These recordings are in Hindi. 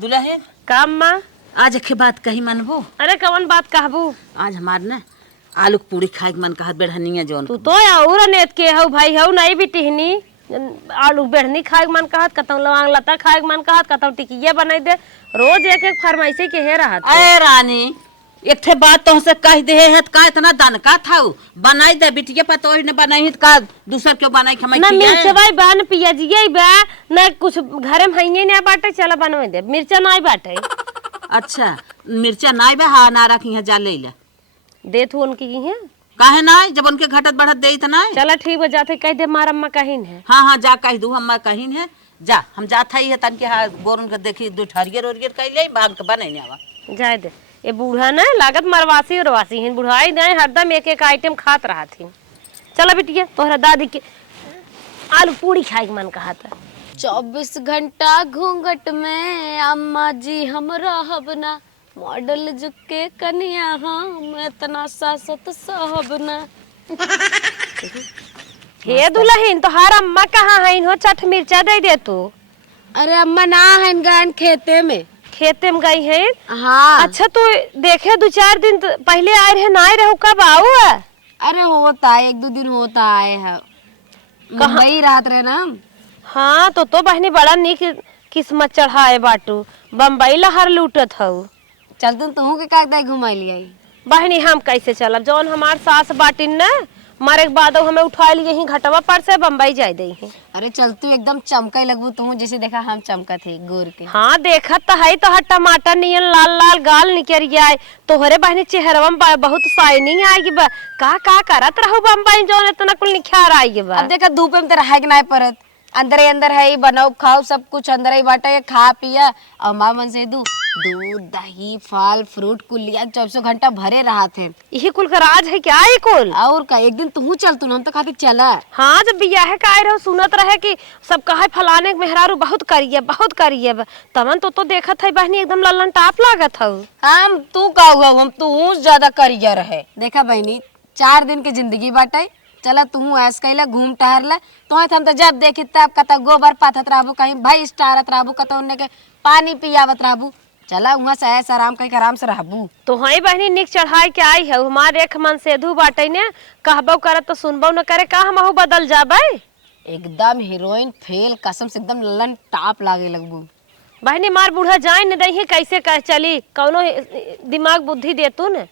दुल्हन काम माँ आज एक बात कही मनबो। अरे कवन बात कहबू? आज हमार ना आलू पूरी खाए के मन कहत बेढ़निया जौन तू तो और नेत के हऊ भाई हऊ नहीं भी टिहनी आलू बेढ़नी खाए के मन कहत कतौ लवांग लता खाए के मन कहत कतौ टिकिया बनाई दे रोज एक एक फरमाइशी के हे रहत। अरे रानी एक ठे बात तुमसे कह दे है का इतना दनका था बनाई दे बिटिया पर तो ने बनाई का दूसर क्यों बनाई खमाई ना मिर्चवाई बा न पियाजिया बा ना कुछ घरे में हइये ना बाटे चला बनवे दे मिर्चा नहीं बाटे। अच्छा मिर्चा नहीं बा हाँ ना रखी है जा ले ले दे तू उनकी है काहे ना जब उनके घटत बढ़त दे इतना चला ठीक है जाते कह दे मार अम्मा कहिन है। हाँ हाँ जा कह दू हम कहिन है जा हम जात है तन के हाँ गोरन के देखी दो ठरियर ओरियर कह ले भाग के बनाई आवा जाए दे ये बूढ़ा ना लागत मरवासी उरवासी है बुढ़ाई नहीं हरदम एक एक आइटम खात रहा थी। चला बिटिया तोहरा दादी के आलू पूरी खाए के मन कहा था। 24 घंटा घूंघट में अम्मा जी हम रहब ना मॉडल जुग के कन्या हम इतना सासत सहब ना। हे दुल्हन तो हर अम्मा कहाँ है हो चट मिर्चा दे दे तू। अरे अम्मा ना है गान खेते में खेते में गई है। हाँ अच्छा तो देखे 2-4 दिन पहले आए रहे ना आए रहे कब आओ है? अरे होता है 1-2 दिन होता आए है मुंबई रात रहे ना। हाँ तो बहनी बड़ा निक किस्मत चढ़ाए बाटू बम्बई लहर लूटत हऊ। चल तुम के कागदा घुमा लिया बहनी हम कैसे चलब जौन हमार सास बाटिन न मारे के बाद हमें उठा लिए ही घटवा पर से बम्बई जाए दे ही। अरे चल तू एकदम चमका लगबू तुम जैसे देखा हम चमका थे गोर के। हाँ देखत तो है तो टमाटर नियन लाल लाल गाल निकल गया तोहरे बहनी चेहरवा में बहुत शाइनिंग आएगी बा का करत रहू बम्बई जौन इतना कुल निखार आएगी बा। अब देखा धूप में तेरा है कि नहीं परत अंदर ही अंदर है बनाओ खाओ सब कुछ अंदर ही बाटा खा पिया और माँ मन से दूध दही फल फ्रूट कुल लिया 24 घंटा भरे रहा थे। यही कुल का राज है क्या ये कुल? और का एक दिन तू चल तू हम तो खाते चला। हाँ जब बियाह का आए रहो सुनत रहे कि सब कहे फलाने मेहरारू बहुत करिए तमन तो देखत है बहनी एकदम लल्लन टाप लागत हऊ। हम तू का हुआ हम तू ज्यादा करिया रहे। देखा बहनी 4 दिन की जिंदगी बाटे चला तू ऐस कैला घूम टहर ला तो हम तो जब देखी तब कत गोबर पाथत रहबू कहीं भाई स्टारत रहबू कत उन्ने के पानी पियावत रहबू चला वहाँ से ऐसा आराम कहीं आराम से रहबू। तो हई बहनी निक चढ़ाई के आई है हमारे एक मन सेधु बाटे ने कहबो करत तो सुनबो न करे का हमहू बदल जाबे एकदम हीरोइन फेल कसम से एकदम ललन टाप लागे लगबू। बहनी मार बूढ़ा जाए न दही कैसे कह चली कौनो दिमाग बुद्धि दे तू न।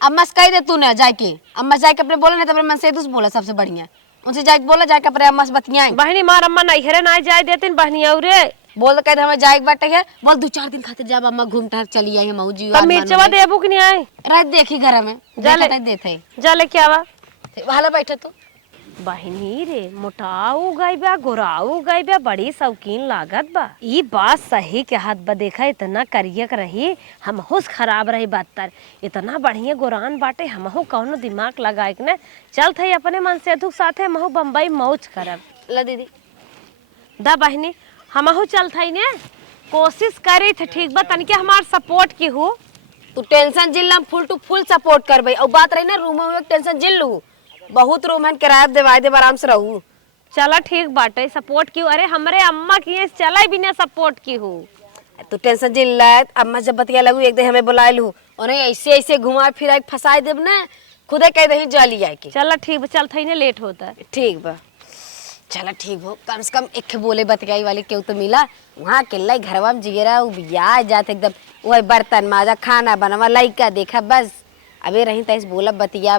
अम्मा से कह दे तू ना जाके अम्मा जाके अपने बोला ना तो अपने मन से बोला सबसे बढ़िया उनसे जाके बोला जाके अपने अम्मा से बतियाए। बहनी मार अम्मा नैहरे ना जाए देते बहनी औरे बोल कह हमें जाए बाटे है बोल 2-4 दिन खातिर जब अम्मा घूम टहर चली आई मऊ जी तब मिर्चवा देबू कि नहीं आए रात देखी घर में जाले देते जाले क्या बा वाला बैठे तो बहनी रे मोटाऊ गई बा गोराऊ गई बा बड़ी शौकीन लागत बा ई बात सही के हाथ बा देखा इतना करियक रही हम होश खराब रही बदतर इतना बढ़िया गोरान बाटे हमहू कौनो दिमाग लगाए के न चल थे अपने मन से दुख साथे हमहू बम्बई मौज करब। ला दीदी दा बहनी हमहू चल थे ने कोशिश करे थे ठीक बा तनिके हमार सपोर्ट की हो तू टेंशन जिल फुल टू फुल सपोर्ट करबई और बात रही ना रूम में टेंशन जिल लू बहुत रूम है किराया देवाए दे आराम से रहू। चला ठीक बाटे सपोर्ट की अरे हमरे अम्मा की चला बिना सपोर्ट की हो तू टेंशन जिल अम्मा जब बतिया लगू एक दिन हमें बुलाए लू और ऐसे ऐसे घुमा फिरा फंसाए देब ना खुदे कह दही जली आए के। चला ठीक चल थे ने लेट होता ठीक बा चला ठीक हो कम से कम एक बोले बतियाई वाली केहू तो मिला वहाँ अकेला घरवा में जिगेरा बिया जाते एकदम वही बर्तन माजा खाना बनवा लइका देखा बस अबे रही तैस बोला बतिया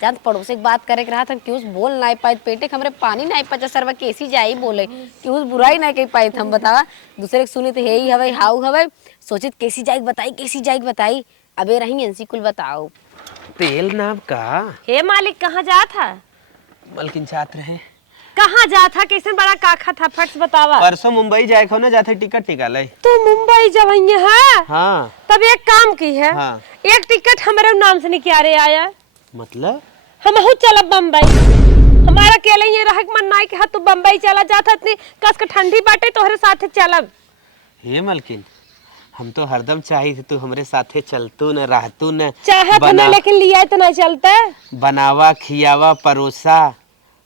जान पड़ोसी की बात करे रहा था क्यों बोल नहीं पाए पेटे हमरे पानी नहीं पचा सरवा कैसी जाई बोले क्यों बुराई नहीं कही पाए हम बतावा दूसरे सुनी तो यही हवे हाउ हवे सोचित कैसी जाएगी बताई अबे रही एनसी कुल बताओ तेल नाम का हे मालिक कहाँ जा था बल्कि छात्र है कहाँ जा था कैसे बड़ा काखा था फट बतावा। परसों मुंबई जाए खो ना जाते टिकट निकाले तू मुंबई जब है हाँ तब एक काम की है हाँ। एक टिकट हमारे नाम से निकाले आया मतलब हम चलब बम्बई हमारा अकेले ये रह मन नहीं कि तू बम्बई चला जाता इतनी कस के ठंडी बाटे तोहरे साथे चलब। हे मलकिन हम तो हरदम चाही थे तू हमरे साथे चलतू न रहतू न चाहत न लेकिन लिया तो नहीं चलता बनावा खियावा परोसा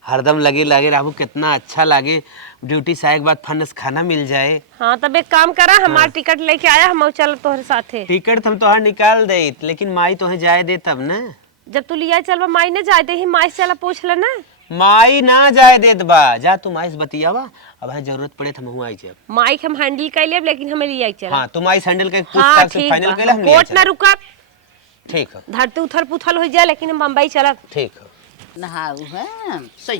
हरदम लगे रहू कितना अच्छा लगे ड्यूटी से आए के बाद फनस खाना मिल जाए। हाँ तब एक काम करा, हमार टिकट लेके आया, हम चल तोहरे साथे। टिकट तो हम तोहार निकाल दे, लेकिन माई तोहे जाए दे तब ना। जब तू लिया चलवा माई ने जाए दे ही, माई से चला पूछ लेना। माई ना जाए देत बा, जा तू माई से बतियावा, अब है जरूरत पड़े तो हम आई जाब। माई के हम हैंडल कर लेब, लेकिन हमें लिया चला। हाँ, तू माई से हैंडल कर हाँ पूछताछ से ठीक फाइनल बा, कर ले, हम लिया कोर्ट ना चलब। रुका, ठीक है, धरती उथल पुथल हो जाए, लेकिन हम बम्बई चलब। ठीक है। नहाऊ है सो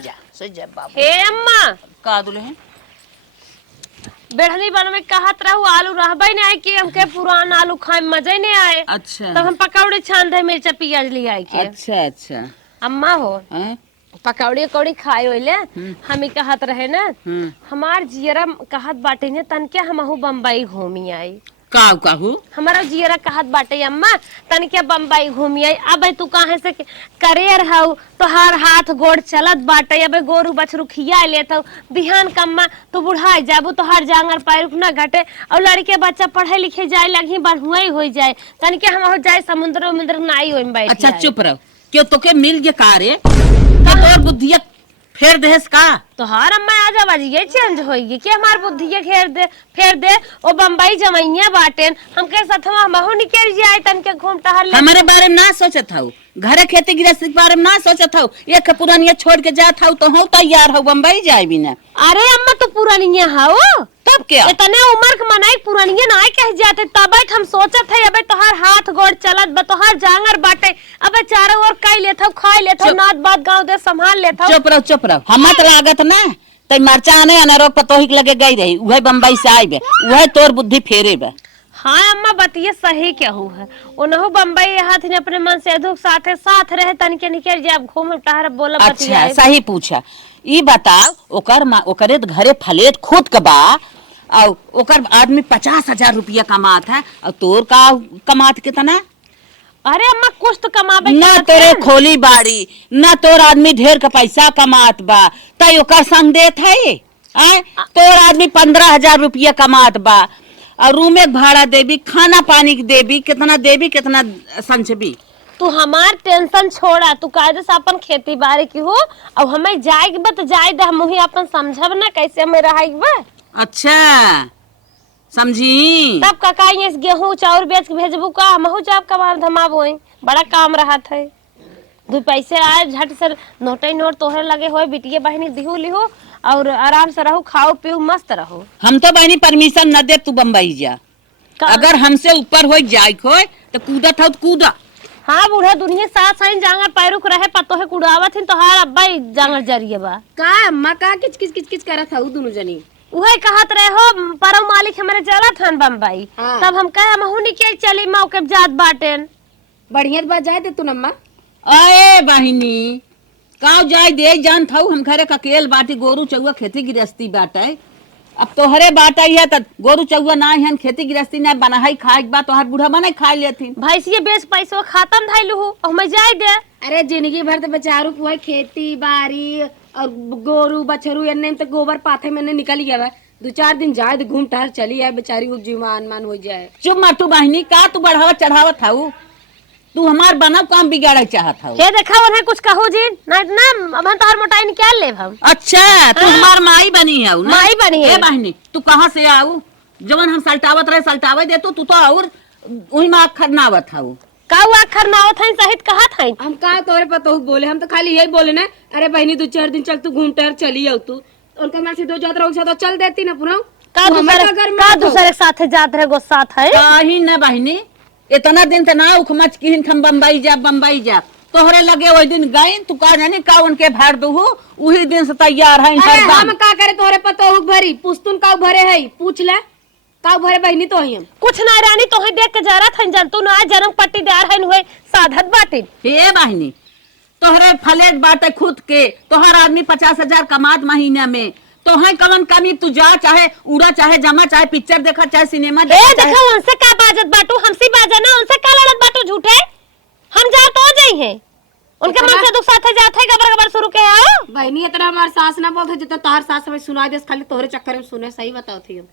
जा बाबू। हे अम्मा, का दुल्हन बेढ़नी बनवे कहत रहू आलू रहबे नहीं आए कि हमके पुरान आलू खाए में मजे नहीं आए। अच्छा तब हम पकौड़े छान दे, मिर्चा प्याज ले आए के। अच्छा अम्मा हो हैं? पकौड़ी कौड़ी खाए होइले, हम ही कहत रहे ना, हमार जियरा कहत बाटे ने तनके हमहू बम्बई घूमी आई। कहू हमारा जियरा कहत बाटे अम्मा तनके बम्बई घूमी आई। अब तू कहाँ से करे रहू, तोहार हाथ गोड़ चलत बाटे, अब गोरू बछरू खिया लेत हूँ, बिहान कम्मा तू बुढ़ाई जाबू, तोहार जांगर पैर न घटे, और लड़के बच्चा पढ़े लिखे जाए लगी बढ़ुआ ही हो जाए, तनके हम जाए समुद्र उमुद्र नाई हो बैठ। अच्छा चुप रहो, क्यों तोके मिल गए का रे? और बुद्धिया फेर देस का? तोहार अम्मा आ जा बाजी ये चेंज होगी कि हमार बुद्धिया फेर दे ओ बम्बई जमैया बाटेन, हमके साथवा हमहू निकल जाए तनके घूम टहल ले। हमारे बारे में ना सोचत हूँ, घरे खेती गृहस्थी के बारे में ना सोचत हूँ, एक पुरानिया छोड़ के जात हूँ तो हूँ तैयार हूँ बम्बई जाए भी ना। अरे अम्मा तो पुरानिया हो, तब क्या इतने उम्र के मनाई पुरानिया ना कह जाते, तब हम सोचत है अबे तोहार हाथ गोड़ चलत बा, तोहार जांगर बाटे, अबे चारों ओर कई लेत हूँ, खाई लेत हूँ, नात बात गाँव दे संभाल लेत हूँ। चुप रहो हमत लागत ना, तई मरचा आने अनारोग पतोही के लगे गई रही, वही बम्बई से आई बे, वही तोर बुद्धि फेरे बे। हाँ अम्मा बतिये सही क्या हु है, उनहु बम्बई हाथ ने अपने मन से दुख साथे साथ रहे, तनके निकल जाए घूम टहर बोला बतिया। अच्छा सही पूछा, ई बताओ ओकरे तो घरे फलेट खुद के बा, और ओकर आदमी 50,000 रुपया कमात है, और तोर का कमात कितना? अरे अम्मा कुछ तो कमाबे न तोरे खोली बाड़ी, न तोर आदमी ढेर का पैसा कमात बा, तई ओकर संग देत है। आय तोर आदमी 15,000 रुपया कमात बा, और रूम एक भाड़ा देबी, खाना पानी देबी, कितना देबी कितना संचबी। तू हमार टेंशन छोड़ा, तू कायदे से अपन खेती बाड़ी की हो, और हमें जाए के बा तो जाए दे, हम ही अपन समझब ना कैसे हमें रहाई बा। अच्छा समझी। तब काका ये गेहूं चाउर बेच के भेजबू का, हमहू जाब कमार धमाबो, बड़ा काम रहा था। दो पैसे आए झट से नोटे नोट तोहरे लगे हो, बिटिया बहनी दिहू लिहो, और आराम से रहो, खाओ पियो मस्त रहो। हम तो बहनी परमिशन न दे तू बम्बई जा, अगर हमसे ऊपर हो जाए हो तो कूदत हो तो कूदा। हाँ बूढ़ा दुनिया साथ साइन जांगर पैरुक रहे पतो है कुड़ावत हिन, तोहार अब्बा ही जांगर जरिए बा का अम्मा का किच करत हऊ दोनों जनी। उहे कहत रहे हो परम मालिक हमारे चलत हन बम्बई, हाँ। तब हम कहे हमहू निकल चली मौके पे जात बाटेन। बढ़िया बात जाए दे तू नम्मा। अरे बहिनी का जाय दे, जान थाऊ हम घरे ककेल बाटी, गोरू चौआ खेती गृहस्थी बाटे, अब तोहरे बाटा है त गोरू चौआ ना है, खेती गृहस्थी ना बनाई खाए बा, तोहर बूढ़ा बने खाए लेथिन। भैंसिए बेच पैसो खत्म धैलू हो, हमें जाए दे। अरे जिंदगी भर तो बेचारू हुआ खेती बाड़ी और गोरू बछरू एने में तो गोबर पाथे में निकल गया बा, 2-4 दिन जाए तो घूम टहर चली है, बेचारी को जीवन मान हो जाए। चुप माटू बहिनी, का तू बढ़ावत चढ़ावत थाऊ, तू हमार बनब काम बिगाड़ चाहत हऊ। हे देखा उन्हें कुछ कहू जी ना ना, अब हम तोहर मोटाई निकाल लेब हम। अच्छा तू हमार माई बनी है ना? माई बनी है। ए बहिनी तू कहाँ से आऊ, जवन हम सल्टावत रहे सल्टावे दे, तू तो और वही में अखर नावत हऊ। का अखर नावत है सहित कहत है। हम का तोरे पता बोले, हम तो खाली यही बोले ना, अरे बहनी 2-4 दिन चल तू घूम टहर चली आओ, तू उनका मैं सीधो जात रहो तो चल देती ना पुनः। का दूसरे के साथ जात रहे गुस्सा है काहे न बहिनी, इतना दिन तो ना उखमच की हम बम्बई जा, तोहरे लगे वही दिन गई, तू का जानी का उनके भर दू, वही दिन से तैयार है। हम का करे तोरे पता भरी पुस्तुन का भरे है, पूछ ले का भरे बहनी तो ही हम कुछ ना रानी तो देख के जा रहा था जन तू ना जन्म पट्टीदार है हुए साधत बाटे। हे बहिनी तोहरे फ्लैट बाटे खुद के, तोहर आदमी 50,000 कमात महीने में, तो है कवन कमी, तू जा चाहे उड़ा चाहे जमा चाहे पिक्चर देखा चाहे सिनेमा देखा, उनसे का बाजत बाटू, हमसे बाजा ना, उनसे का लड़त बाटू झूठे, हम जा तो जाई है उनके मन से दुख साथे जाते है, गबर गबर शुरू के आओ। बहनी इतना हमार सास ना बोलते जितना तोहर सास हमें सुना दे, खाली तोहरे चक्कर में सुने। सही बताओ थी हम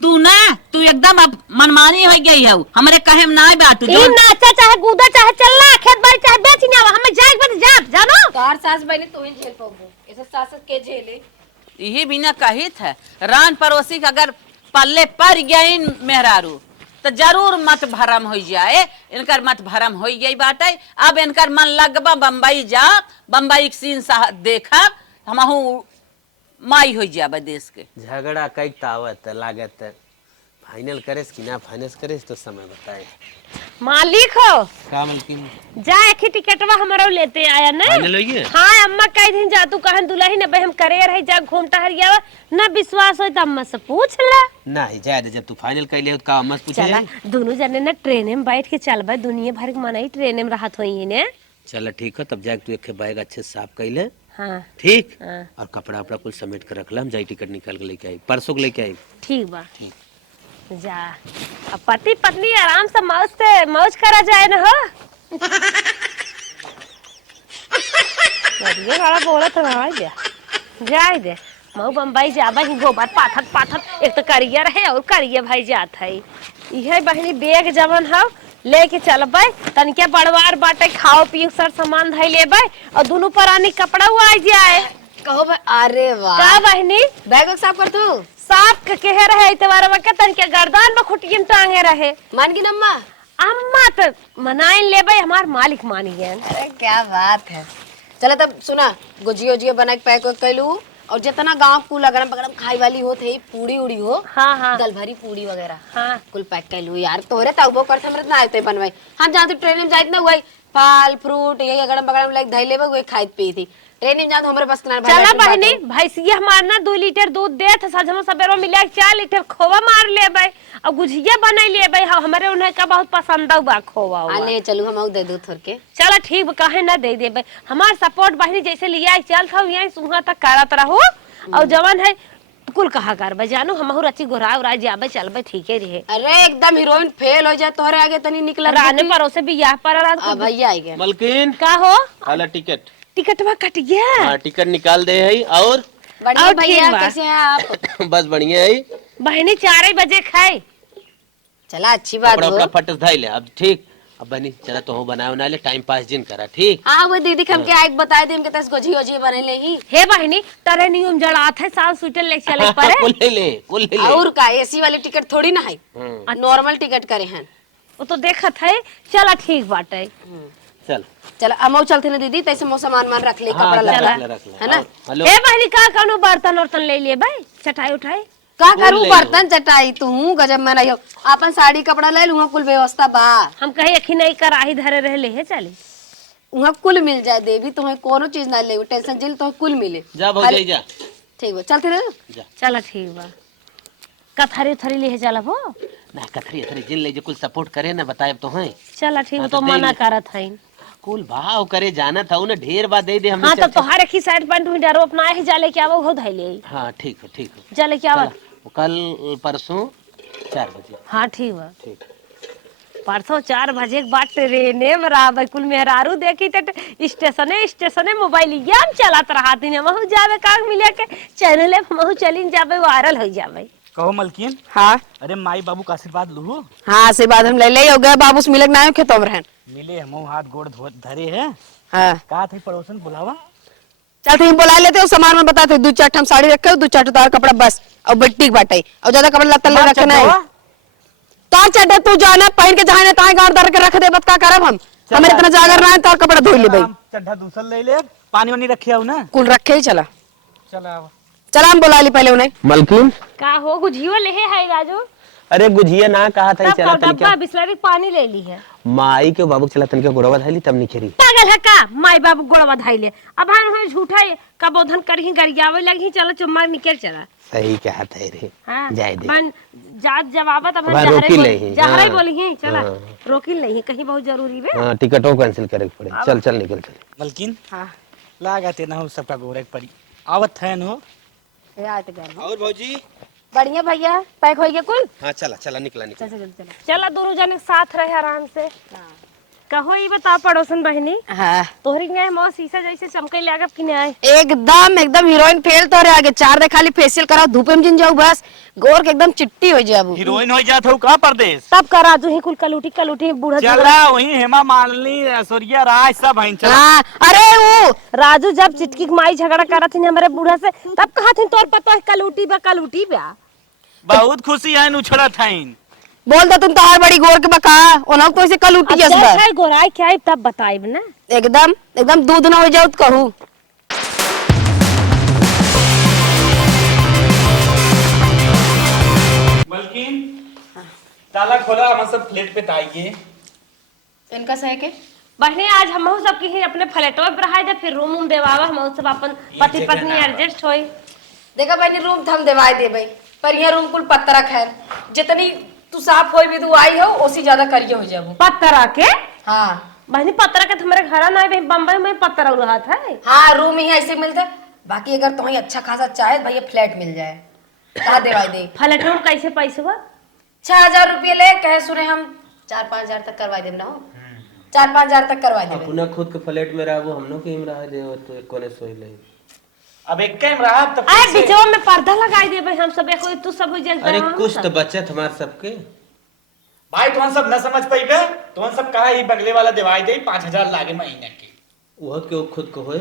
तू ना, तू एकदम अब मनमानी हो गई है, हमारे कहे में ना बाटू, ई नाचा चाहे कूदा चाहे चलना, खेत बाड़ी चाहे बेच ना, हमें जाए बस जा जानो। तोहर सास बहनी तो ही झेल पाबो, ऐसा सास के झेले। यही बिना कहित है रान पड़ोसी के अगर पल्ले पर गई मेहरारू तो जरूर मत भरम हो जाए। इनकर मत भरम हो गई बाटे। अब इनकर मन लगबा बम्बई जा, बम्बई के सीन देखा हमहू माई हो जाबे देश के। झगड़ा कई तावत लागत फाइनल करेस कि ना फाइनल करेस तो समय बताए। मालिक हो का मलकिन जा एक ही टिकटवा हमारा लेते आया ना। फाइनल हो गया? हाँ अम्मा कह दिन जा तू कहन दुल्ही ने भाई हम करे रही जा घूमता हरिया ना विश्वास हो तो अम्मा से पूछ ले। नहीं जाए जब तू फाइनल कर ले का मत पूछे। चला दोनों जने ना ट्रेन में बैठ के चलबे दुनिया भर के मनाई ट्रेन में राहत होई ने। चल ठीक है तब जाके तू एक बैग अच्छे से साफ कर ले। हाँ ठीक हाँ और कपड़ा वपड़ा कुल समेट कर रख ला, हम जाई टिकट निकाल के लेके आई, परसों के लेके आई। ठीक बा जा। अब पति पत्नी आराम से मौज करा जाए ना हो। ये वाला बोलत रहा जाए दे मऊ बम्बई जाबा ही गोबर पाथर पाथर एक तो करिया रहे और करिया भाई जात है। यह बहनी बेग जवन है लेके चलबे तनिके बड़वार बाटे खाओ पियो सर सामान धई लेबे और दोनों परानी कपड़ा आ जाए। कहो भाई अरे वाह का बहनी बैग साफ कर तू साफ कहे रहे इतवार वक्त तनिके गर्दन में खुटियन टांगे रहे। मान की नम्मा अम्मा तो मनाइन लेबे हमार मालिक मानी गए। अरे क्या बात है। चलो तब सुना गुजिया उजिया बना के पैक कैलू और जितना गाँव कुल अगरम बगरम खाई वाली हो थे पूड़ी उड़ी हो हाँ हाँ दाल भरी पूड़ी वगैरह हाँ कुल पैक कैलू यार तोरे तब करते हमरे ना आते बनवाई। हम जहाँ ट्रेन में जाइत ना हुई फल फ्रूट यही अगरम बगरम लाइक धई लेबे वही खाइत पी थी ट्रेन में जात हमरे बस किनारे चला बहनी भैंसिया हमार ना 2 लीटर दूध देत सजमा सबेरो मिला 4 लीटर खोवा मार लेबे और गुजिया बना लेबे हमारे उन्हें का बहुत पसंद बा खोवा। ले चलू हम दे दू थोड़ के। चला ठीक कहे ना दे देबे हमार सपोर्ट बहनी जैसे लिया चल था यही सुहा तक करत रहो और जवन है कुल कहा करबे जानू हमहु रची गोरा उरा जाबे चलबे ठीके रहे। अरे एकदम हीरोइन फेल हो जाए तोहरे आगे तनी निकल राने परोसे भी यह पर भैया आई गए मलकिन का हो हाला टिकट टिकटवा कट गया। हाँ टिकट निकाल दे है और बढ़िया और भैया ठीक बा। कैसे हैं आप? बस बढ़िया है। बहनी 4 बजे खाए। चला अच्छी बात कपड़ा हो। वपड़ा फट धाई ले अब ठीक। अब बनी चला तो बना बना ले टाइम पास जिन करा ठीक। हाँ वो दीदी के हमके आइक बताए दी हमके तस गोजी गोजी बने ले ही हे बहनी तरे नियम जड़ात है साल स्वेटर ले चले परे कुल ले ले। और का एसी वाली टिकट थोड़ी ना है नॉर्मल टिकट करे हैं। वो तो देखत है चला ठीक बाटे। चल चल अमौ चलते ना दीदी तैसे मो सामान मान रख ले कपड़ा लगा है ना। हेलो हे बहनी का कनो बर्तन वर्तन ले लिए भाई चटाई उठाई का करूं बर्तन चटाई तू गजब में रहियो अपन साड़ी कपड़ा ले लूंगा कुल व्यवस्था बा। हम कहे अखी नहीं कराही धरे रहे ले है चली वहाँ कुल मिल जाए देवी तुम्हें कोनो चीज ना ले टेंशन जिल तो कुल मिले। जा भौजाई जा। ठीक बा चलते ना जा चला ठीक बा कथरी थरी ले चला वो ना कथरी अथरी जिन ले जो कुल सपोर्ट करे ना बताए तो हैं। चला ठीक हाँ, तो तो दे मना ले। करत है। कुल भाव करे जाना था उन्हें ढेर बात दे दे हमने। हाँ तो तोहार अखी साइड पैंट में डरो अपना ही जाले क्या वो धई ले हाँ ठीक है ठीक है। जाले क्या चला, कल परसों 4 बजे हाँ ठीक बा ठीक। परसों 4 बजे के बाद ट्रेने में रहा कुल मेहरारू देखी तो स्टेशने मोबाइल याम चलात रहा थी महू जावे का मिले के चैनल महू चली जावे वायरल हो जावे। कहो मलकिन हाँ अरे माई बाबू का आशीर्वाद लू हाँ से बाद हम ले ले हो गए बाबू से मिलक ना आयो खेतों में रहन मिले हम हाथ गोड़ धरे है हाँ कहा थे पड़ोसन बुलावा चलते हम बुला लेते सामान में बताते 2-4 हम साड़ी रखे 2-4 उतार कपड़ा बस और बट्टी बाटे और ज्यादा कपड़ा लत्ता ले रखना है। तार चड्डा तू जाना पहन के जहां ताए गाड़ धर के रख दे बत का करब हम हमें इतना जागर ना है तार कपड़ा धोई ले भाई चड्ढा दूसर ले ले पानी वानी रखे हो ना कुल रखे ही चला चला चला हम बुला ली पहले उन्हें। मलकिन का हो गुझियो ले है राजू अरे गुझिया ना कहा था तब चला डब्बा तनिका बिस्लरी पानी ले ली है। माई के बाबू चला तनिका गोड़वा धाली तब निखेरी। पागल है का माई बाबू गोड़वा धाई ले अब हम झूठा है कबोधन करही गरियावे लगी चलो चुम्मा निकल चला। सही कहा था रे हाँ जाए दे बन जात जवाबत अब बा, रोकी नहीं, जहरे हाँ। बोली है चला हाँ। रोकी नहीं कहीं बहुत जरूरी है। हाँ टिकटों कैंसिल करे के पड़े। चल चल निकल चल। मलकिन हाँ लागत ना हो सबका गोरे पड़ी आवत है नो याद कर और भौजी बढ़िया भैया पैक हो गया कुल। हाँ चला चला निकला निकला। चल चल चल चला दोनों जने साथ रहे आराम से कहो ये बता पड़ोसन बहनी, हाँ तोहरी गए मौत शीशा जैसे चमके लागब कि नहीं? एकदम एकदम हीरोइन फेल तो रे आगे 4 दे खाली फेशियल कराओ धूप में जिन जाऊ बस गोर के एकदम चिट्टी हो जाबू। हीरोइन हो जात हो का परदेश? तब का राजू ही कुल कलूटी बूढ़ा चला वही हेमा मालिनी ऐश्वर्या राय सब हैं चला। हाँ अरे वो राजू जब चिटकी के माई झगड़ा करत थी हमारे बूढ़ा से, तब कहा थी तोर पता है कलूटी बा। बहुत खुशी है उछड़त हैं। बोल दो तुम तो हर बड़ी गोर के बका ओना तो ऐसे कल उठी अब क्या है गोराई क्या है तब बताइब ना। एकदम एकदम दूध ना हो जाओ तो कहूँ। मलकिन ताला खोला, हम सब फ्लैट पे आइए। इनका सही के बहने आज हम सब की अपने फ्लैटवा पे रहा दे, फिर रूम देवावा हम सब अपन पति पत्नी एडजस्ट होई। देखा भाई रूम थम देवाई दे भाई, पर यह रूम कुल पत्थर खैर जितनी तू साफ होई भी तू आई हो उसी ज्यादा करिए हो जाबू। पत्थरा के हाँ बहनी पत्थरा के तुम्हारे घर ना है, बम्बई में पत्थर रहा था। हाँ रूम ही ऐसे मिलता है। बाकी अगर तुम्हें अच्छा खासा चाहे भैया फ्लैट मिल जाए कहा देवाई दे। फ्लैट में कैसे पैसे हुआ? 6,000 रुपये ले कहे सुने हम 4-5 हजार तक करवा दे ना हो 4-5 हजार तक करवा दे। अपना खुद के फ्लैट में रहो हम लोग के ही रह दे तो एक कोने सोई ले। अब एक कैम रहा तब आए बीचवा में पर्दा लगाई दे भाई, हम सब एक तू सब जल। अरे कुछ तो बचत हमारे सबके। भाई तुम सब न समझ पाइबे, तुम सब कहा ही बंगले वाला दिवाई दे 5,000 लागे महीने के। वो क्यों खुद को होए?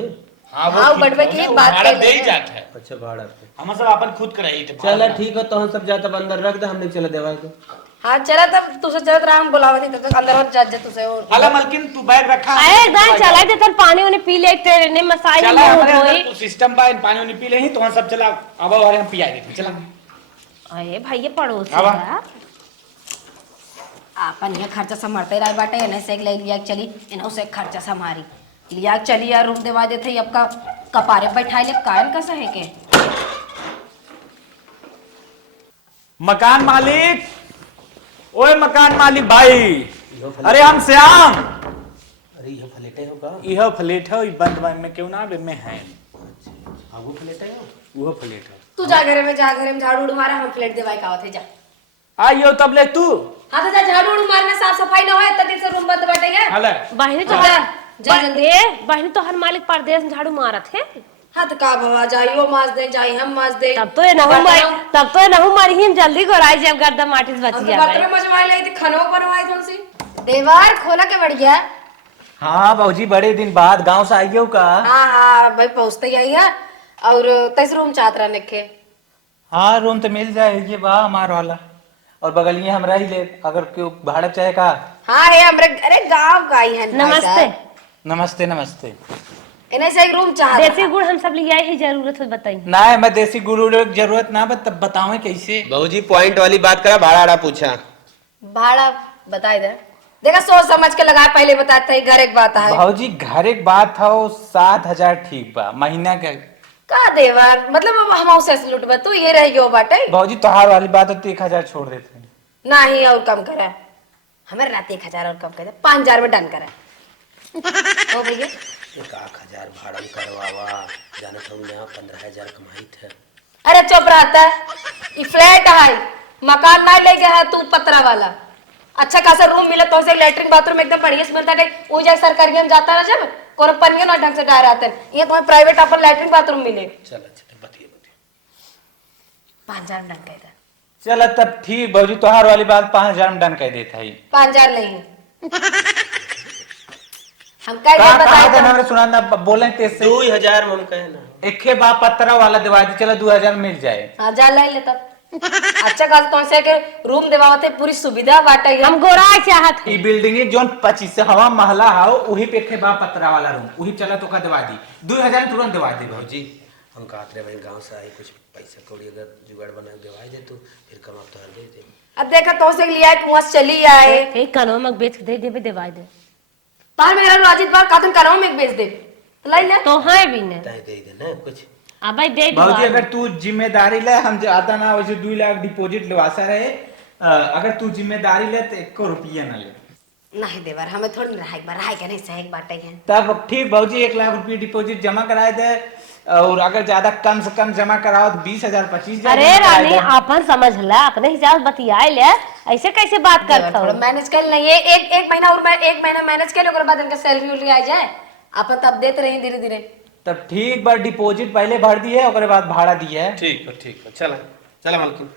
हाँ हाँ, ठीक बटवे हो की ना, वो बात भाड़ा कर दे ही ले। जात है। अच्छा भाड़ा पे हम सब अपन खुद कराई थे। चला ठीक है तो हम सब जाता अंदर रख दे, हमने चला देवा के। हाँ चला तब तुझे चलत रहा हम बुलावा थी तब तक अंदर और जा तुझे और अला मलकिन तू बैग रखा। आए गाय चला दे तन पानी उन्हें पी ले ट्रेन में मसाई चला हमारे होई। अंदर तू सिस्टम बा पानी उनी पी ले ही तो हम सब चला अब और हम पिया दे चला। अरे भाई ये पड़ोसी आवा। बा। अपन ये खर्चा संभालते रह बाटे इन्हें से ले लिया चली इन्हों से खर्चा संभारी लिया चली यार रूम दिवा देते अब का कपारे बैठाई ले कायन कैसा है के। मकान मालिक, ओए मकान मालिक भाई, अरे हम श्याम। अरे ये फ्लैट है होगा? यह फ्लैट है, बंद में क्यों ना में है। हाँ वो फ्लैट है। वो फ्लैट है। तू जा घर में झाड़ू उड़ मारा हम फ्लैट दिवाई का होते जा। आइयो तब ले तू। हाँ तो जा झाड़ू उड़ मारना साफ सफाई ना होए तब से रूम बंद बैठेंगे। हले बहनी तो जा जल्दी। बहनी तो हर मालिक परदेश में झाड़ू मारत है। हाँ तो का बाबा जाइयो माज दे जाई हम माज दे तब तो ये नहु मारी ही जल्दी गोराई जब गर्दा माटी से बच हम तो गया बर्तन में मजवाई लाई थी खनो बनवाई थी उनसे देवार खोला के बढ़िया। हाँ बाबूजी बड़े दिन बाद गांव से आइयो का। हाँ हाँ भाई पहुँचते ही आई है और तेईस रूम चाहत रहा निके। हाँ रूम तो मिल जाए ये बा हमार वाला और बगलिए हमरा ही ले अगर क्यों भाड़ा चाहे का। हाँ है हमरे अरे गांव का ही है नमस्ते। नमस्ते नमस्ते। इन्हें से एक रूम चाहत देसी गुड़ हम सब ले आए ही जरूरत हो बताई। ना मैं देसी गुरु की जरूरत ना बत तब बतावे कैसे। बाबूजी पॉइंट वाली बात करा, भाड़ा आड़ा पूछा। भाड़ा बता इधर देखा सोच समझ के लगा पहले बताते ही घर एक बात है। भाजी घर एक बात था 7,000 ठीक बा महीना के। का देवर मतलब हम उसे लुटबा तू ये रह गयो बाटे। भाजी तोहार वाली बात है तो 1,000 छोड़ देते। नहीं और कम करे हमें रात 1,000 और कम करे 5,000 में डन करे। ओ भैया 1,000 भाड़ा करवावा जाना तो यहाँ 15,000 कमाई थे। अरे चुप रहता है ये फ्लैट है मकान ना ले गया है तू पतरा वाला अच्छा खासा रूम मिला तो से लेटरिन बाथरूम एकदम बढ़िया से मिलता है। वो जाए सरकारी में जाता है जब कोई पनिया ना ढंग से डाल आते हैं ये तुम्हें प्राइवेट अपन लेटरिन बाथरूम मिले। चल अच्छा बतिए 5,000 में डन कर दे। चल तब ठीक भाजी तोहार वाली बात 5,000 में डन कर देता है। 5,000 नहीं हम कह बताए सुना ना बोले तेज से 2,000 हम कहे ना। एक बाप पत्रा वाला दिवा दी चलो 2,000 मिल जाए। हाँ जा ले ले तब अच्छा खास तो से के रूम देवावते पूरी सुविधा बाटे हम गोराई चाहत ई बिल्डिंग जोन 25 से हवा महला हाउ वही पे के बाप पत्रा वाला रूम वही चला तो का दिवा दी 2,000 तुरंत दिवा दी। बाबूजी हम कहते रहे भाई गांव से आई कुछ पैसा कौड़ी अगर जुगाड़ बना दिवाई दे तो फिर कम आप तो हर दे दे। अब देखा तो से लिया कुआं चली आए एक कनो में बेच दे देबे दिवाई दे तार मेरा राजीत बार कातन कराओ में बेच दे तो ले ले तो है भी ने दे दे ना कुछ। अब भाई दे बाबूजी अगर तू जिम्मेदारी ले हम आता ना वैसे 2 लाख डिपॉजिट लवासा रहे अगर तू जिम्मेदारी ले तो 1 रुपया ना ले। नहीं देवर हमें थोड़ी रहा एक बार रहा के नहीं सही बात है। तब ठीक बाबूजी 1 लाख रुपया डिपॉजिट जमा कराए दे और अगर ज्यादा कम से कम जमा कराओ तो 20,000 25,000 अरे जमा कराए रानी दे। अपन समझ ला, अपने हिसाब बतियाए ले, ऐसे कैसे बात करता थोड़ा हूँ। मैनेज कर नहीं है, एक महीना और मैं 1 महीना मैनेज कर लो, ओकर बाद इनका सैलरी उलरी आ जाए अपन तब देते रही धीरे धीरे। तब ठीक बा, डिपॉजिट पहले भर दिए ओकरे बाद भाड़ा दिए है। ठीक है चला चला मालकिन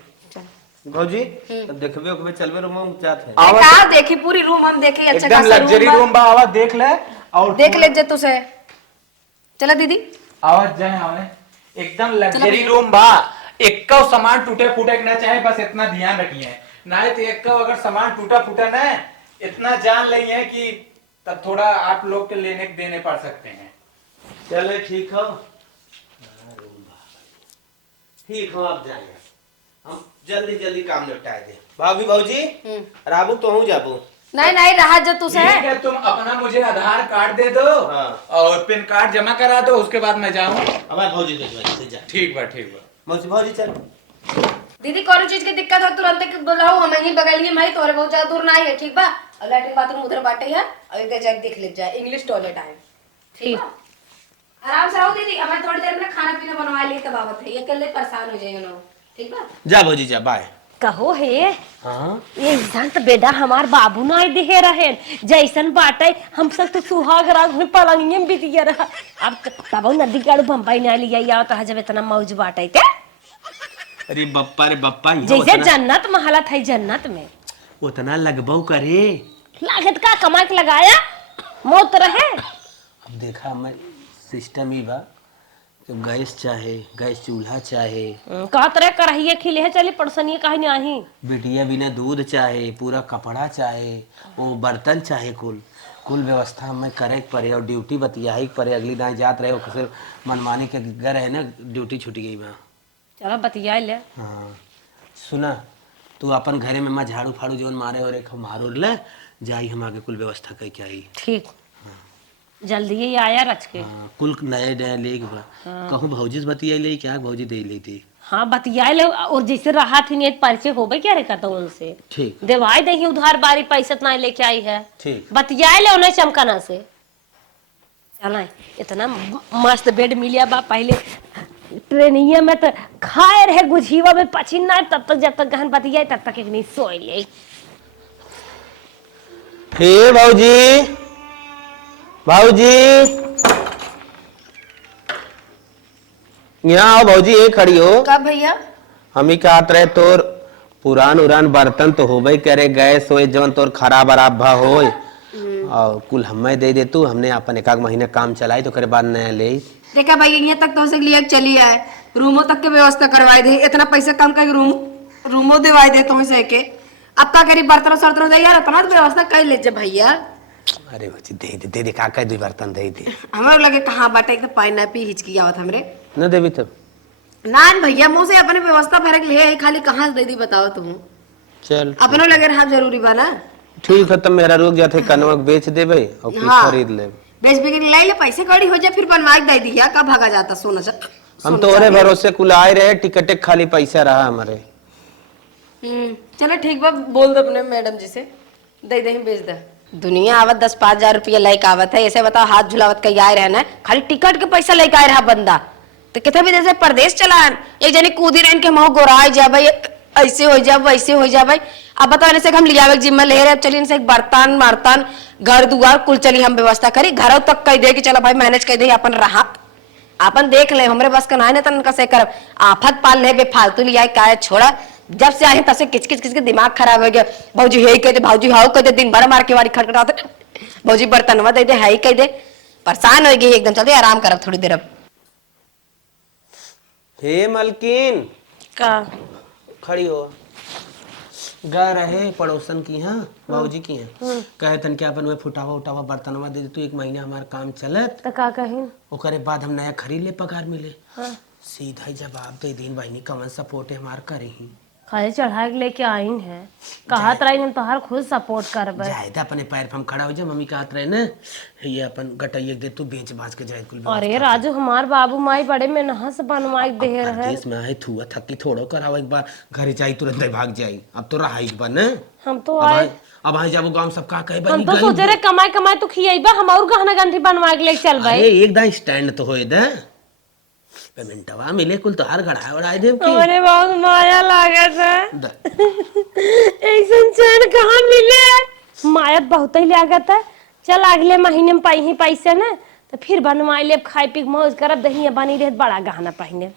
भौजी अब देखबे ओकबे चलबे रूम में जात है आवाज- कहा देखी पूरी रूम हम देखे, अच्छा एकदम खासा लग्जरी रूम रूम बा, आवाज देख ले और देख ले जे तुसे। चला दीदी आवाज जाए हमें, एकदम लग्जरी रूम बा। एक का सामान टूटे फूटे ना चाहे, बस इतना ध्यान रखिए, ना तो एक का अगर सामान टूटा फूटा ना इतना जान ली है कि तब थोड़ा आप लोग के लेने देने पड़ सकते हैं। चले ठीक हो ठीक हो, आप जाएंगे हम जल्दी जल्दी काम निपटाए दे। भाभी भौजी राबू तो हूँ जाबू नहीं रहा जो तुसे ठीक है, तुम अपना मुझे आधार कार्ड दे दो हाँ। और पैन कार्ड जमा करा दो, उसके बाद मैं जाऊँ। हमारे भौजी से जा ठीक बा ठीक बा। भौजी भौजी चल दीदी कौन चीज की दिक्कत हो तुरंत बुलाओ, हम ही बगल ही भाई, तोरे बहुत ज्यादा दूर ना है, ठीक बा। और लैट्रिन बाथरूम उधर बाटे है, और इधर जाके देख ले जाए, इंग्लिश टॉयलेट है, ठीक बा। आराम से रहो दीदी, हमें थोड़ी देर में खाना पीना बनवा लिए तब आवत है, ये कल परेशान हो जाएंगे ना, ठीक बा। जा भौजी जा बाय। कहो है हाँ ये इंसान तो बेटा हमार बाबू ना दे रहे जैसन बाटे, हम सब तो सुहाग राग में पलंगिए में बितिया रहा। अब तब नदी काड़ू बम्बई ना लिया तो जब इतना मौज बाटे थे, अरे बप्पा जैसे जन्नत महला था जन्नत में। उतना लगबो करे। लागत का कमा के लगाया मौत रहे। अब देखा मैं सिस्टम ही बा, तो गैस चाहे, गैस चूल्हा चाहे, कहा तरह कराइए खिले है, चली पड़सनिए कहीं नहीं, बिटिया बिना दूध चाहे, पूरा कपड़ा चाहे, वो बर्तन चाहे, कुल व्यवस्था हमें करे के पड़े और ड्यूटी बतियाही के पड़े। अगली दाएँ जात रहे हो मनमानी के घर है ना, ड्यूटी छूट गई बा। चलो बतिया ले। हाँ सुना, तू अपन घरे में मैं झाड़ू फाड़ू जोन मारे और एक मारो ले जाई, हम आगे कुल व्यवस्था कई के आई। ठीक जल्दी ही आया रच के। हाँ, कुल नए नए ले बा। कहूँ भौजी से बतिया ले क्या भौजी दे ली थी। हाँ बतिया ले, और जैसे रहा थी नहीं परिचय हो गए क्या रे करता उनसे, ठीक देवाई दही उधार बारी पैसा ना लेके आई है, ठीक बतिया ले उन्हें चमकाना से। चला इतना मस्त बेड मिलिया बा, पहले ट्रेनिया में तो खाए रहे गुझीवा में पसीना, तब तक जब तक गहन बतिया तब तक एक नहीं सोए ले। हे भौजी भौजी यहाँ आओ भौजी, ये खड़ी हो। कब भैया? हम ही कहत रहे तोर पुरान उरान बर्तन तो होबे करे, गैस होए जवन तोर खराब अराब भा होए और कुल हमें दे दे तू, हमने अपन एक महीने काम चलाई तो करे बाद नया ले। देखा भाई यहाँ तक तो लिया चली आए, रूमों तक के व्यवस्था करवाए दे, इतना पैसा कम कर रूमों दिवाई दे तो से के अब का करी बर्तन सर्तन दे यार, अपना तो व्यवस्था कर ले भैया। अरे भौजी दे दे का कह दे बर्तन दे दे। हमारे लगे कहाँ बाटे एकदम पाइनएप्पल हिचकी आवत हमरे न देवी तब ना भैया, मुँह से अपने व्यवस्था फरक ले खाली कहाँ से दे दी बताओ तुम, चल अपनों लगे रहा जरूरी बा ना। ठीक है, तब मेरा रुक जाते कनवा बेच देबे और फिर हाँ। खरीद ले। बेच बिके लाई ले, पैसे कड़ी हो जाए फिर बनवा के दे दिया, कब भागा जाता सोना सा। हम तो और भरोसे कुल आए रहे, टिकट खाली पैसा रहा हमारे। चलो ठीक बा, बोल दो अपने मैडम जी से दे दे बेच दे। दुनिया आवत 10-5 हजार रुपया लेके आवत है, ऐसे बताओ हाथ झुलावत कहीं आए रहना है, खाली टिकट के पैसा लेके आए रहा बंदा, तो कितना भी जैसे परदेश चलान एक जने कूदी रहन के मोह गोराई जा भाई, ऐसे हो जा वैसे हो जा भाई। अब बताओ इनसे हम लियावे जिम्मा ले रहे, अब चलिए इनसे बर्तन मार्तन घर दुआर कुल चली हम व्यवस्था करी, घरों तक कह दे कि चलो भाई मैनेज कर दे, अपन रहा अपन देख ले, हमरे बस का ना तन कैसे कर आफत पाल ले बेफालतू लिया क्या छोड़ा। जब से आए तब से किच किच किच के दिमाग खराब हो गया, भौजी हे कह दे, भौजी हाउ कह दे, दिन भर मार के वारी खटखटाते, भौजी बर्तनवा दे दे, हाई कह दे, परेशान हो गई एकदम। चलते आराम करब थोड़ी देर। अब हे मलकिन का खड़ी हो, गा रहे पड़ोसन की हाँ बाबूजी की हैं, कहे तन क्या अपन में फुटावा उटावा बर्तनवा दे दे तू, एक महीना हमारा काम चलत तो का कहीं ओकरे बाद हम नया खरीद ले, पगार मिले। सीधा ही जवाब दे दिन बहनी कमन सपोर्ट है हमार करे ही, खाली चढ़ा के लेके आई है, कहत रही हम तोहार खुद सपोर्ट करबे। जायदा अपने पैर पे हम खड़ा हो जा, मम्मी कहत रहे ना ये अपन गटैया दे तू बेच बाज के जाए कुल। अरे राजू हमार बाबू माई बड़े में नहा से बनवाई दे रहे, देश में आए थुआ थकी थोड़ो कराओ, एक बार घरे जाई तुरंत भाग जाई, अब तो रहा एक बार ना। हम तो आए, अब आए जाबो गांव सब का कहे हम बनी तो सोचे रहे कमाई कमाई तू खियाइबा, हम और गहना गंठी बनवा के ले चल भाई। अरे एक दा स्टैंड तो होए दा, पेमेंटवा मिले कुल तोहार गढ़ा उड़ाए देव की अरे बहुत माया लागत है। द- ऐसा चैन कहाँ मिले? माया बहुत ही लागत है। चल अगले महीने में पाई ही पैसे ना तो फिर बनवाई ले, खाई पी के मौज करब, दही बनी रहे बड़ा गहना पहने।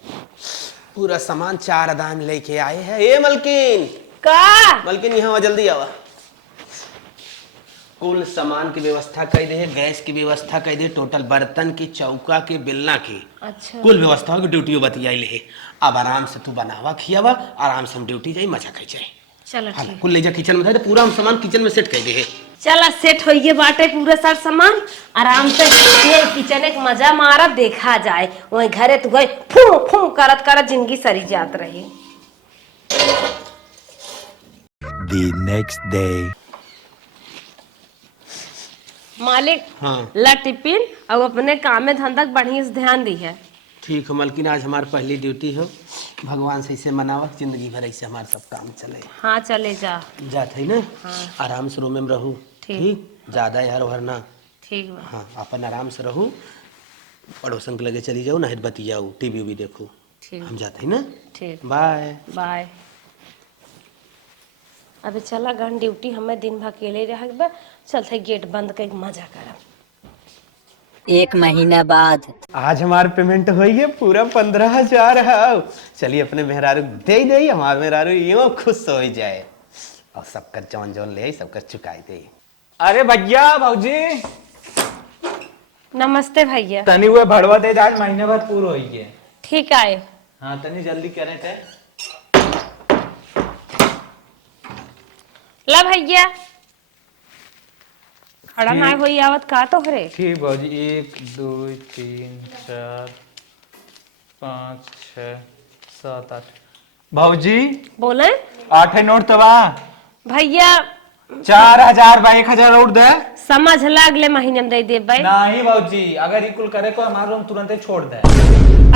पूरा सामान 4 दान लेके आए हैं। ए मलकिन, का मलकिन यहाँ जल्दी आवा। कुल सामान की व्यवस्था कर दे, गैस की व्यवस्था कर दे, टोटल बर्तन की, चौका की, बेलना की, अच्छा कुल व्यवस्था की ड्यूटी बतियाई ले। अब आराम से तू बनावा खियावा, आराम से हम ड्यूटी जाई, मजा कर जाए। चलो हाँ, ठीक। कुल ले जा किचन में था, तो पूरा हम सामान किचन में सेट कर दे। चला सेट होइए बाटे पूरा सार सामान, आराम से ये किचन एक मजा मारा देखा जाए। वही घरे तू गई फू फू करत करत जिंदगी सरी जात रही। The next day. मालिक हाँ ला टिफिन और अपने काम में धंधा बढ़िया से ध्यान दी है। ठीक है मलकिन, आज हमारी पहली ड्यूटी हो। भगवान से इसे मनावा, जिंदगी भर ऐसे हमारा सब काम चले। हाँ चले जा। जात है ना, हाँ। आराम से रूम में रहू। ठीक। ठीक, ज्यादा यार उहर ना। ठीक बा। हाँ, अपन आराम से रहू, पड़ोसन के लगे चली जाओ, ना बतियाऊ, टीवी भी देखू। ठीक हम जाते हैं ना, ठीक बाय। बाय। अबे चला गन ड्यूटी हमें दिन भर अकेले रह, चलते गेट बंद कर मजा करब। 1 महीना बाद आज हमारा पेमेंट हो गया पूरा 15,000 है। चलिए अपने मेहरारू दे दे, हमारे मेहरारू यूं खुश हो जाए और सबकर जौन जौन ले सबकर चुकाई दे। अरे भैया भौजी नमस्ते भैया। तनी हुए भड़वा दे, आज महीने भर पूरा हो गए। ठीक आए। हाँ तनी जल्दी करे थे। ला भैया खड़ा ना होई आवत का तो हरे। ठीक भौजी, 1 2 3 4 5 6 7 8 भौजी बोले 8 नोट तबा। भैया 4,000 बा, 1,000 और दे। समझ ला अगले महीने में दे दे भाई। नहीं भौजी, अगर इकुल करे को हमारा रूम तुरंत ही छोड़ दे।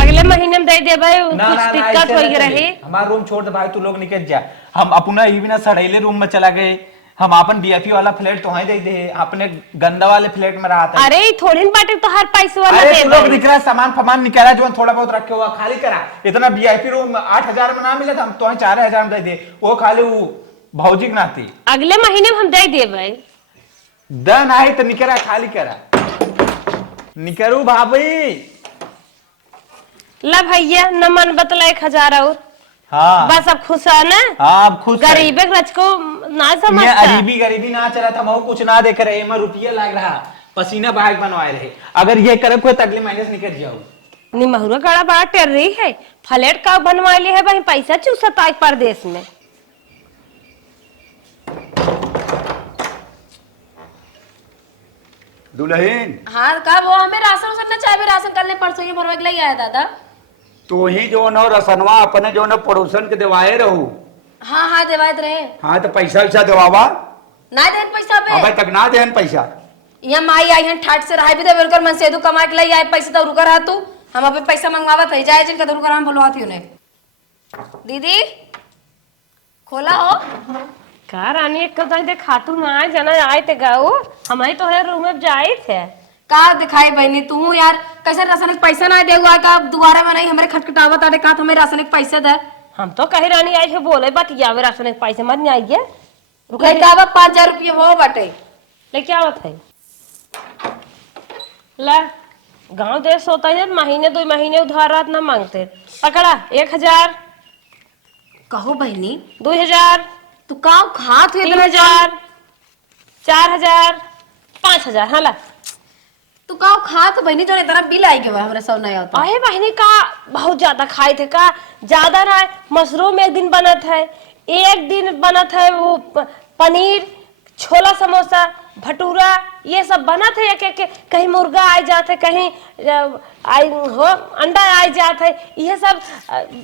अगले महीने में दे दे भाई, ना कुछ ना ना, दिक्कत ऐसे हो ना रही। चले। हमारा रूम छोड़ दे भाई, तू लोग निकल जा। हम अपना ही बिना सड़ैले रूम में चला गए। हम अपन बीएफई वाला फ्लैट तो दे दे, अपने गंदा वाले फ्लैट में रहता है। अरे ई थोड़ी न बाटे तो हर पैसे वाला अरे दे तू लोग भाई। निकला, सामान फमान निकाला, जो थोड़ा बहुत रखे हुआ खाली करा। इतना बीआईपी रूम 8,000 में ना मिले तो हम तो 4,000 में दे दे, वो खाली वो भौजी के नाती। अगले महीने में हम दे दे भाई। दन आई तो निकला, खाली करा, निकरू भाभी। ला भैया न मन बतला 1,000 और हाँ बस अब खुश है ना। हाँ, अब खुश है। गरीबे रच को ना मैं समझता। गरीबी ना चला था, मैं कुछ ना देख रहे, मैं रुपया लग रहा, पसीना बहाक बनवाए रहे। अगर ये करे कोई तो अगले महीने से निकल जाओ। निमहुरा गड़ा बड़ा टेर रही है, फ्लैट का बनवा ले है भाई, पैसा चूसता है परदेश में। दुल्हन, हाँ का वो हमें राशन उसन न चाहिए, राशन कल ने परसों ये भरवा के लिए आया दादा। तो ही जो न रसनवा अपने जो न पड़ोसन के दिवाए रहू। हाँ हाँ देवायत रहे। हाँ तो पैसा वैसा दिवावा। ना देन पैसा पे अबे तक ना देन पैसा। यहाँ माई आई हैं ठाट से रहा भी दे बिल्कुल मन से दू कमा के लिए आए पैसे तो रुका रहा तू। हम अबे पैसा मंगवावत है, जाए जिनका रुका हम बोलवा थी उन्हें। दीदी खोला हो। का रानी एक कदा दे खातू ना आए जना आए ते गाओ, हमारी तो है रूम में जाए थे। का दिखाई बहनी तू यार, कैसे राशन के पैसा ना दे हुआ का दोबारा में नहीं हमारे खटखटावत आटे का हमें राशन के पैसे दे। हम तो कहे रानी आई है बोले बतियावे राशन के पैसे मत नहीं आइए। रुका रुका 5,000 रुपये हो बटे। लेके आवत है। ला गांव देश होता है महीने 2 महीने उधार रात ना मांगते। पकड़ा 1,000, कहो बहनी 2,000, तू का खात हुए 3,000, 4,000, 5,000। हाँ ला तू का खात बहनी जो इतना बिल आई के हमरा सब नहीं होता। अहे बहनी का बहुत ज्यादा खाए थे का, ज्यादा ना। मशरूम एक दिन बनत है, एक दिन बनत है वो पनीर, छोला समोसा, भटूरा, ये सब बनत है। एक कहीं मुर्गा आ जाते, कहीं आई हो अंडा आ जाते, ये सब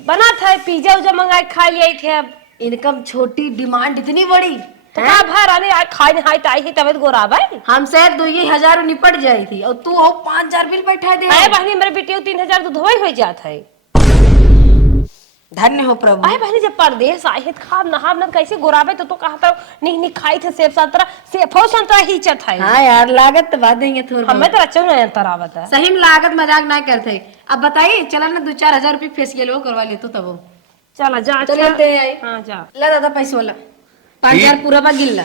बनत है। पिज्जा उजा मंगा के खा लिए थे। अब इनकम छोटी, डिमांड इतनी बड़ी तो का भर अरे खाई नहीं आई ही तबियत गोरा भाई। हमसे 2,000 निपट जाई थी और तू हो 5,000 बिल बैठा दे। अरे बहनी मेरे बेटी 3,000 तो धोई हो जात है। धन्य हो प्रभु। आए बहनी जब परदेश आए है खाब नहाब न कैसे गोराबे तो कहता नहीं खाई थे सेब संतरा सेब संतरा ही चट है। हाँ यार लागत तो बात देंगे थोड़ा हमें तो अच्छा नहीं अंतर आवत है। सही में लागत मजाक ना करते। अब बताइए चला ना 2-4 हजार रुपये फेसियल वो करवा लेते तब चला जा चलते आई। हाँ जा ला दादा पैसे वाला 5,000 पूरा बा गिल्ला।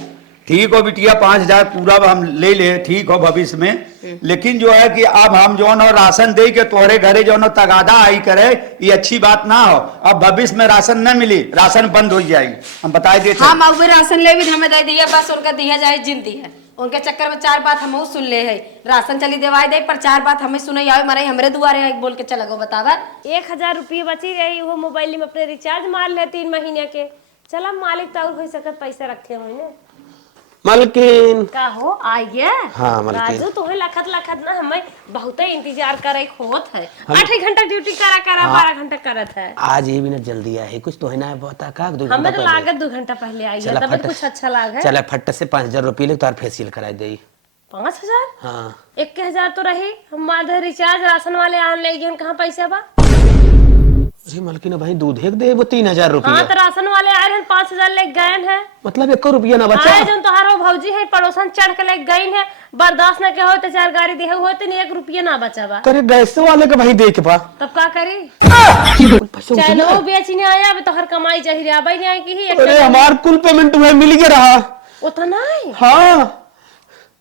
ठीक हो बिटिया 5,000 पूरा हम ले ले, ठीक हो भविष्य में। लेकिन जो है कि अब हम जो है राशन दे के तोहरे घरे जो है तगादा आई करे, ये अच्छी बात ना हो। अब भविष्य में राशन न मिली, राशन बंद हो जाएगी, हम बता देते। हाँ माऊ राशन ले भी हमें दे दिया, बस उनका दिया जाए जिंदी है। उनके चक्कर में 4 बात हम सुन ले है। राशन चली देवाई दे पर 4 बात हमें सुनाई आवे मारे हमरे दुआरे बोल के चला गो बतावा। 1,000 रुपये बची रही वो मोबाइल में अपने रिचार्ज मार ले 3 महीने के। चला मालिक तो हो सकत पैसे रखे हो ने मलकिन का हो आई गया। हाँ, मलकिन। राजू तोहे लखत ना हमें बहुत इंतजार करे होत है। 8 घंटा ड्यूटी करा 12 घंटा करत है। आज ये भी ना जल्दी आए कुछ तो है ना बता का 2 घंटा हमें तो पहले। लागत 2 घंटा पहले आई है तब कुछ अच्छा लाग है। चला फट से 5,000 रुपये ले तार फेसियल कराई दे। 5,000 हाँ 1,000 तो रही हमारे रिचार्ज राशन वाले आन ले गए कहाँ पैसा बा। अरे मलकिन भाई दूध एक दे वो 3,000 हाँ रुपये। तो राशन वाले आए हैं 5,000 ले गए हैं। मतलब 1 रुपया ना बचा। आए जो तोहारो भौजी है पड़ोसन चढ़ के ले गई है बर्दाश्त न के हो तो 4 गाड़ी दे हो तो 1 रुपया ना बचा बा। करे गैस वाले का भाई देख पा तब का करी चलो बेचने आया अब तोहर कमाई चाहिए अब नहीं आई की ही अरे हमार कुल पेमेंट तुम्हें मिल गया रहा। उतना ही। हाँ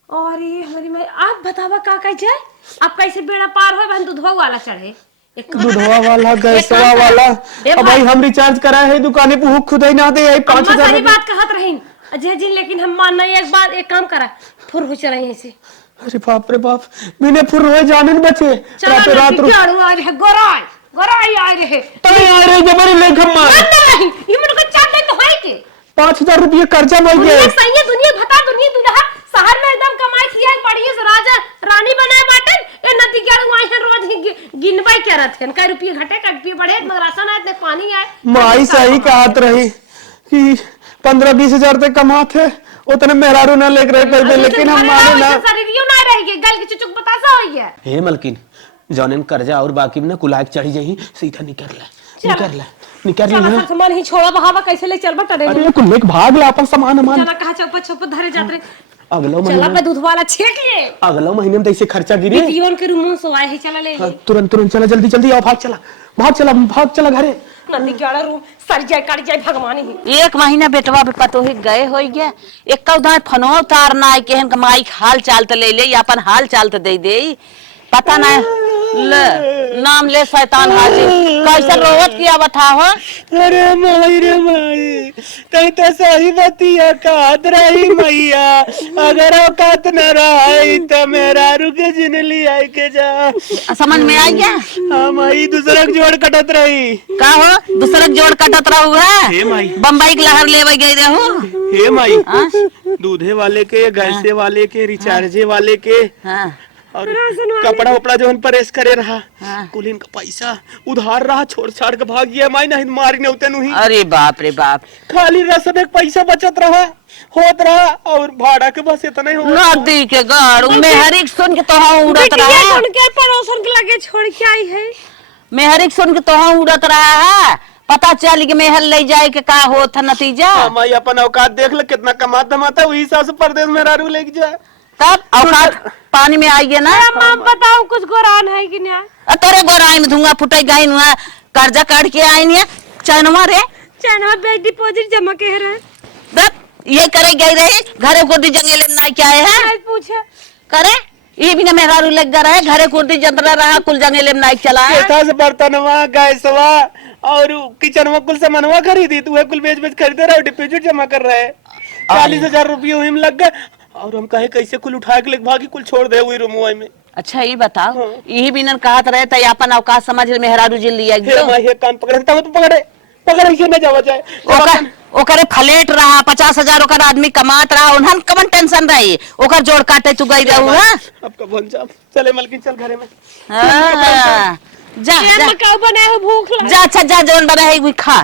और ये हमारी मैं आप बतावा का कह जाए अब कैसे बेड़ा पार हो बहन दूधवा वाला चढ़े दूधवा वाला गैसवा वाला। अब भाई हम रिचार्ज कराए है दुकाने पे खुद ही ना दे 5,000 सही बात कहत रही अजय जी लेकिन हम मान नहीं एक बात एक काम करा फुर हो चला यहीं से। अरे बाप रे बाप मैंने फुर हुए जाने न बचे रात रात गोराई आ रहे तय आ रहे जबरी लेखम मार ये मेरे को चाहते तो है के 5,000 रुपये कर्जा मिल गया। सही है दुनिया भता दुनिया दुल्हा शहर में एकदम कमाई किया पड़ी है राजा रानी बनाए बाटन ये नती क्या हुआ है रोज गिनबाई क्या रहते हैं कई रुपये घटे कई रुपये बढ़े मगर राशन आए इतने पानी आए। माई सही कहत रही कि 15-20 हजार तक कमाते उतने मेहरारू ना लेकर रहे पैसे लेकिन हमारे ना शरीरियो ना रहेगी गल के चुचुक बतासा हो गया। हे मलकिन जौनन कर्जा और बाकी में ना कुलाक चढ़ी जाही सीधा निकल ले सामान ही छोड़ा बहावा कैसे ले चल बटरे अरे कुल लेक भाग ला अपन सामान अमान चला कहा चौपट चौपट धरे जात रे अगला चला महीने पे दूध वाला छेक ले अगला महीने में ऐसे खर्चा गिरी जीवन के रूम से आए है चला ले तुरंत तुरंत चला जल्दी जल्दी आओ भाग चला घरे नदी गाड़ा रूम सर जाए काट जाए भगवान ही 1 महीना बेटवा पे पतो ही गए हो गया एक उधार फनो उतारना है केहन कमाई हाल चाल तो ले ले अपन हाल चाल तो दे दे पता ना ले नाम ले शैतान हाजिर कैसे रोवत किया बता हो। अरे माई रे माई कहीं तो सही बतिया कात रही मैया अगर औकात न रही तो मेरा रुके जिन ली आई के जा समझ में आ गया। हाँ माई दूसरा जोड़ कटत रही का हो दूसरा जोड़ कटत रहू है बम्बई के लहर ले गई रहू। हे माई दूधे वाले के गैसे वाले के रिचार्जे वाले के और कपड़ा उपड़ा जो परेश करे रहा कुल इनका पैसा उधार रहा छोड़ छाड़ के भाग गया माई नहीं मारी नौते नहीं। अरे बाप रे बाप खाली रसम एक पैसा बचत रहा होत रहा और भाड़ा के बस इतना ही हो नदी के घर मेहरिक सुन के तो उड़त रहा उनके पड़ोसन के लगे छोड़ के आई है मेहरिक सुन के तो उड़त रहा है पता चल कि मेहर ले जाए के का होत नतीजा। माई अपन औकात देख ले कितना कमाता धमाता वही हिसाब से परदेश में रारू लेके जाए तब औकात पानी में आइए ना मां बताओ कुछ गोरान है कि नहीं तोरे गोराई में धुआं फुटे गई नुआ कर्जा काट के आई नहीं चैनवा रे चैनवा पे डिपॉजिट जमा के रहे तब ये करे गई रहे घरे कुर्दी जंगले ना क्या है पूछे करे ये भी ना मेहरारू लग जा रहा है घरे कुर्दी जंतरा रहा कुल जंगले में नाइक चला केता से बर्तनवा गैसवा और किचनवा कुल सामानवा खरीदी तू कुल बेच खरीदे रहे डिपॉजिट जमा कर रहे 40,000 रुपये वही में लग गए और हम कहे कैसे कुल उठा के लेके भागी कुल छोड़ दे वही रूमुआ में। अच्छा ये बताओ यही बिना कहत रहे तो अपन अवकाश समझ मेहरारू जी लिया हे कान पकड़े तो पकड़े न जावा जाए ओकरे फ्लैट रहा 50,000 ओकर आदमी कमात रहा उन्हन कमन टेंशन रही ओकर जोड़ काटे तू गई रहू है अब कब बन जा चले मलकिन चल घरे में जा मकाऊ बनाए हो भूख लगा जा अच्छा जा जोन बना है खा